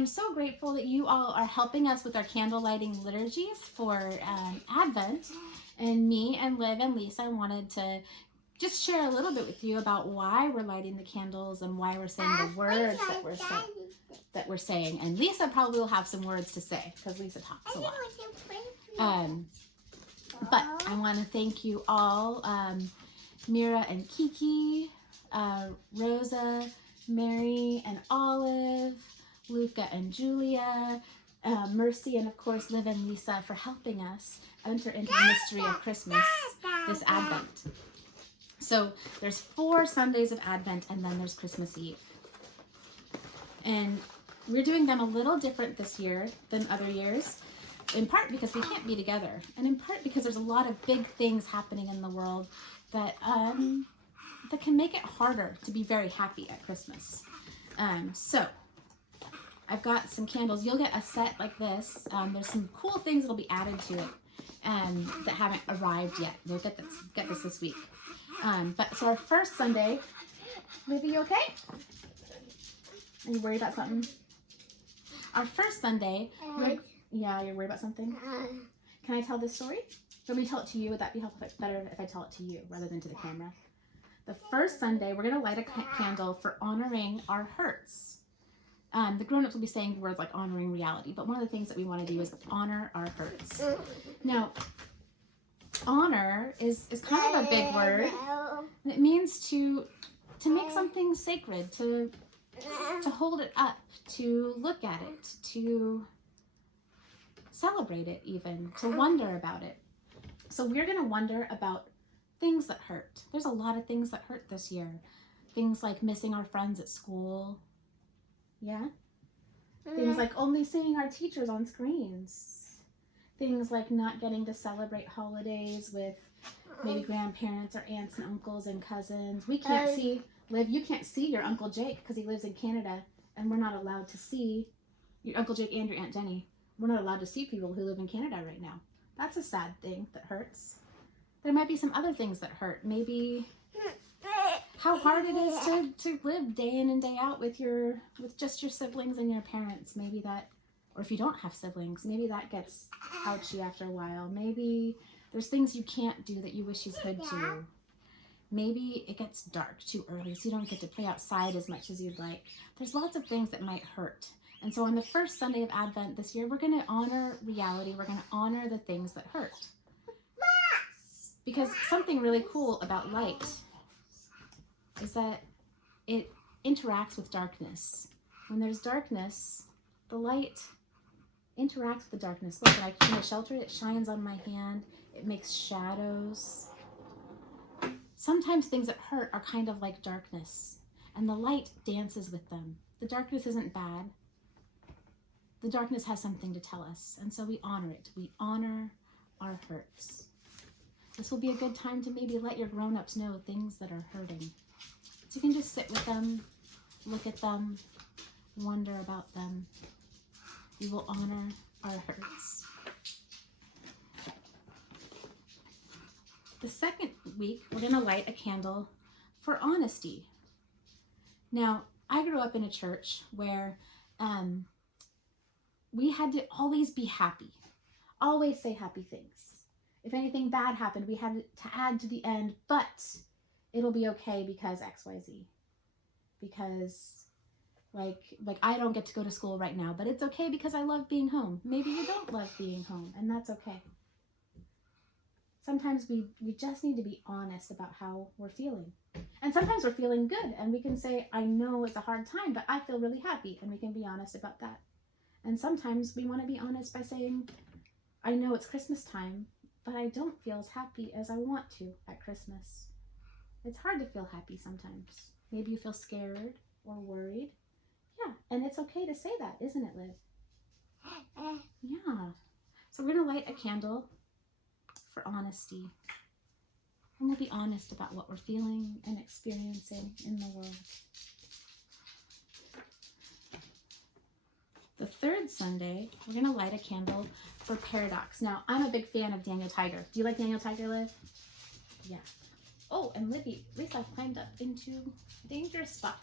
am so grateful that you all are helping us with our candle lighting liturgies for Advent. And me and Liv and Lisa wanted to just share a little bit with you about why we're lighting the candles and why we're saying the words that we're saying. And Lisa probably will have some words to say because Lisa talks a lot. But I want to thank you all, Mira and Kiki, Rosa, Mary and Olive, Luca and Julia, Mercy, and of course Liv and Lisa for helping us enter into the mystery of Christmas this Advent. So there's 4 Sundays of Advent and then there's Christmas Eve. And we're doing them a little different this year than other years, in part because we can't be together, and in part because there's a lot of big things happening in the world that that can make it harder to be very happy at Christmas. So I've got some candles. You'll get a set like this. There's some cool things that'll be added to it that haven't arrived yet. They'll get this week. But so our first Sunday, Livy, you okay? Are you worried about something? Our first Sunday, yeah, you're worried about something? Can I tell this story? Let me tell it to you. Would that be helpful? Better if I tell it to you rather than to the camera. The first Sunday, we're going to light a candle for honoring our hurts. The grown-ups will be saying words like honoring reality, but one of the things that we want to do is honor our hurts. Now, honor is kind of a big word. And it means to make something sacred, to hold it up, to look at it, to celebrate it even, to wonder about it. So we're going to wonder about things that hurt. There's a lot of things that hurt this year. Things like missing our friends at school. Yeah? Things like only seeing our teachers on screens. Things like not getting to celebrate holidays with maybe grandparents or aunts and uncles and cousins. We can't see, Liv, you can't see your Uncle Jake because he lives in Canada, and we're not allowed to see your Uncle Jake and your Aunt Jenny. We're not allowed to see people who live in Canada right now. That's a sad thing that hurts. There might be some other things that hurt. Maybe how hard it is to live day in and day out with just your siblings and your parents. Maybe that, or if you don't have siblings, maybe that gets ouchy after a while. Maybe there's things you can't do that you wish you could do. Maybe it gets dark too early, so you don't get to play outside as much as you'd like. There's lots of things that might hurt. And so on the first Sunday of Advent this year, we're going to honor reality. We're going to honor the things that hurt. Because something really cool about light is that it interacts with darkness. When there's darkness, the light interacts with the darkness. Look, when I shelter it, it shines on my hand. It makes shadows. Sometimes things that hurt are kind of like darkness, and the light dances with them. The darkness isn't bad. The darkness has something to tell us, and so we honor it. We honor our hurts. This will be a good time to maybe let your grown-ups know things that are hurting. So you can just sit with them, look at them, wonder about them. We will honor our hurts. The second week, we're going to light a candle for honesty. Now, I grew up in a church where we had to always be happy, always say happy things. If anything bad happened, we had to add to the end, but it'll be okay because X, Y, Z. Because like I don't get to go to school right now, but it's okay because I love being home. Maybe you don't love being home, and that's okay. Sometimes we just need to be honest about how we're feeling. And sometimes we're feeling good, and we can say, I know it's a hard time, but I feel really happy, and we can be honest about that. And sometimes we want to be honest by saying, I know it's Christmas time, but I don't feel as happy as I want to at Christmas. It's hard to feel happy sometimes. Maybe you feel scared or worried. Yeah, and it's okay to say that, isn't it, Liv? Yeah. So we're going to light a candle for honesty. And we'll be honest about what we're feeling and experiencing in the world. The third Sunday, we're going to light a candle for paradox. Now, I'm a big fan of Daniel Tiger. Do you like Daniel Tiger, Liv? Yeah. Oh, and Lisa climbed up into a dangerous spot.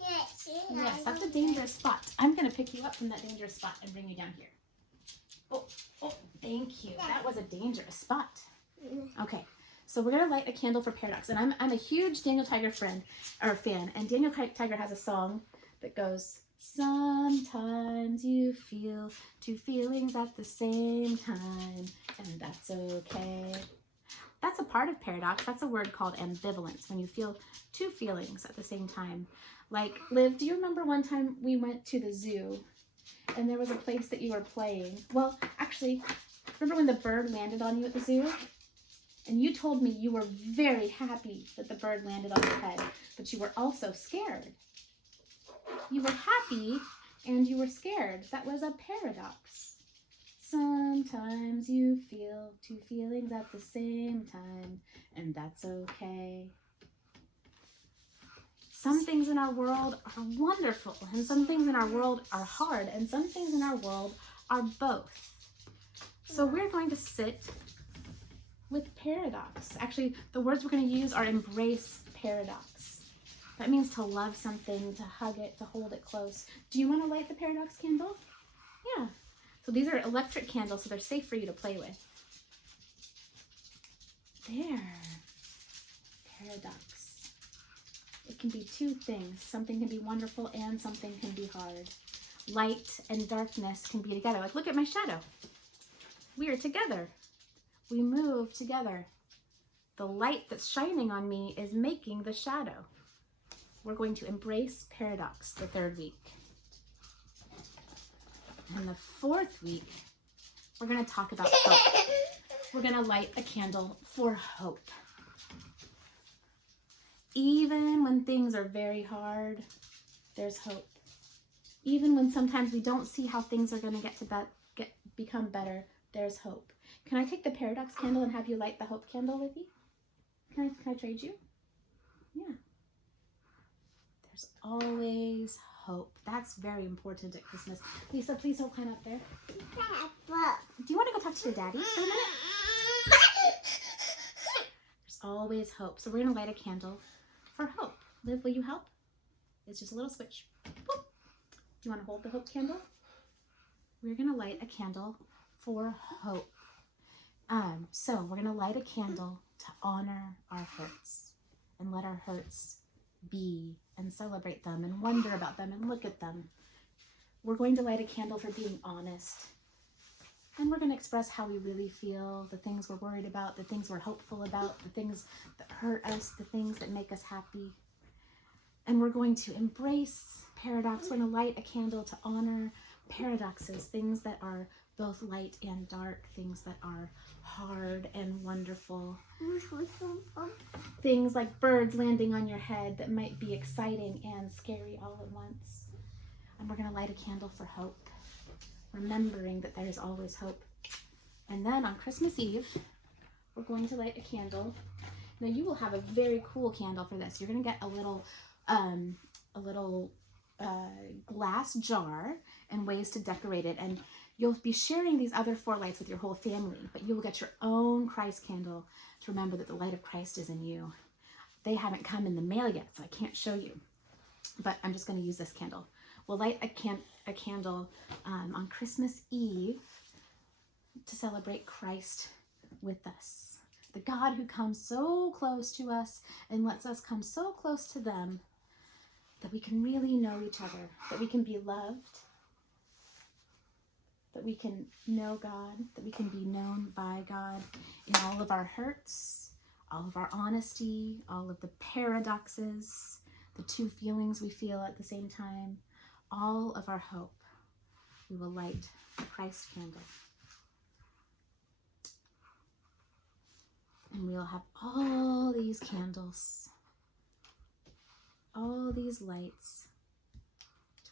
Yes, that's a dangerous spot. I'm going to pick you up from that dangerous spot and bring you down here. Oh, thank you. That was a dangerous spot. Okay, so we're going to light a candle for Paradox. And I'm a huge Daniel Tiger fan. And Daniel Tiger has a song that goes, sometimes you feel two feelings at the same time, and that's okay. That's a part of Paradox. That's a word called ambivalence, when you feel two feelings at the same time. Like, Liv, do you remember one time we went to the zoo and there was a place that you were playing? Well, actually, remember when the bird landed on you at the zoo? And you told me you were very happy that the bird landed on your head, but you were also scared. You were happy and you were scared. That was a paradox. Sometimes you feel two feelings at the same time, and that's okay. Some things in our world are wonderful, and some things in our world are hard, and some things in our world are both. So we're going to sit with paradox. Actually, the words we're going to use are embrace paradox. That means to love something, to hug it, to hold it close. Do you want to light the paradox candle? Yeah. So these are electric candles, so they're safe for you to play with. There. Paradox. It can be two things. Something can be wonderful and something can be hard. Light and darkness can be together. Like, look at my shadow. We are together. We move together. The light that's shining on me is making the shadow. We're going to embrace paradox the third week. And the fourth week, we're going to talk about hope. We're going to light a candle for hope. Even when things are very hard, there's hope. Even when sometimes we don't see how things are going to become better, there's hope. Can I take the paradox candle and have you light the hope candle with me? Can I trade you? Yeah. There's always hope. That's very important at Christmas. Lisa, please don't climb up there. Do you want to go talk to your daddy for a minute? There's always hope. So we're going to light a candle for hope. Liv, will you help? It's just a little switch. Boop. Do you want to hold the hope candle? We're going to light a candle for hope. So we're going to light a candle to honor our hurts and let our hurts be and celebrate them and wonder about them and look at them. We're going to light a candle for being honest. And we're going to express how we really feel, the things we're worried about, the things we're hopeful about, the things that hurt us, the things that make us happy. And we're going to embrace paradox. We're going to light a candle to honor paradoxes, things that are both light and dark, things that are hard and wonderful. Things like birds landing on your head that might be exciting and scary all at once. And we're going to light a candle for hope, remembering that there is always hope. And then on Christmas Eve, we're going to light a candle. Now you will have a very cool candle for this. You're going to get a little glass jar and ways to decorate it. And you'll be sharing these other 4 lights with your whole family, but you will get your own Christ candle to remember that the light of Christ is in you. They haven't come in the mail yet, so I can't show you, but I'm just going to use this candle. We'll light a candle on Christmas Eve to celebrate Christ with us. The God who comes so close to us and lets us come so close to them that we can really know each other, that we can be loved, that we can know God, that we can be known by God in all of our hurts, all of our honesty, all of the paradoxes, the two feelings we feel at the same time, all of our hope. We will light a Christ candle. And we'll have all these candles, all these lights,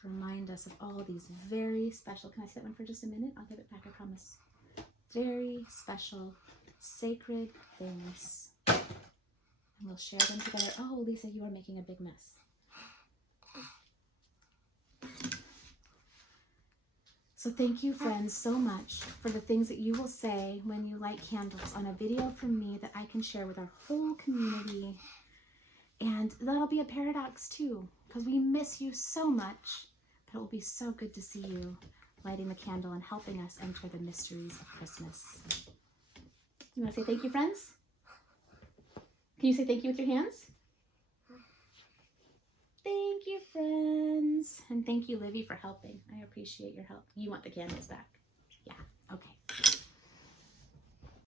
to remind us of all these very special, can I sit one for just a minute? I'll give it back, I promise. Very special, sacred things. And we'll share them together. Oh, Lisa, you are making a big mess. So thank you, friends, so much for the things that you will say when you light candles on a video from me that I can share with our whole community. And that'll be a paradox too, because we miss you so much, but it will be so good to see you lighting the candle and helping us enter the mysteries of Christmas. You want to say thank you, friends? Can you say thank you with your hands? Thank you, friends. And thank you, Livy, for helping. I appreciate your help. You want the candles back? Yeah, okay.